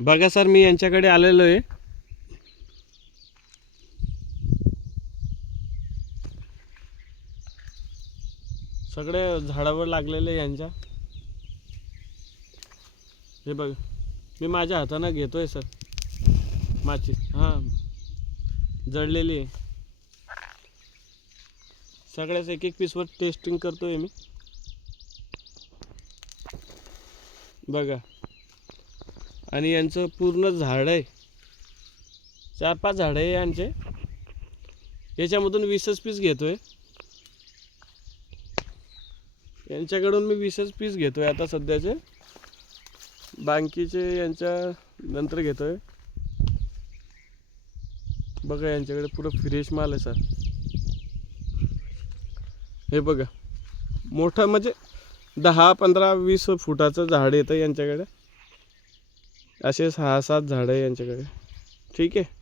बघा सर, मी यांच्याकडे आलेलो आहे. सगळे झाडावर लागलेले यांच्या. हे बघ, मी माझ्या हाताने घेतोय सर माची. हां, जळलेली आहे. सगळ्याच एक एक पीसवर टेस्टिंग करतोय मी. बघा, आणि यांचं पूर्ण झाड आहे, 4-5 झाड आहे यांचे. याच्यामधून 20 पीस घेतोय. यांच्याकडून मी 20 पीस घेतोय आता सध्याचे. बाकीचे यांच्या नंतर घेतोय. बघा, यांच्याकडे पुरं फ्रेश माल आहे सर. हे बघा, मोठं म्हणजे 10, 15, 20 फुटाचं झाड येतं यांच्याकडे. असे 6-7 झाड आहे यांच्याकडे. ठीक आहे.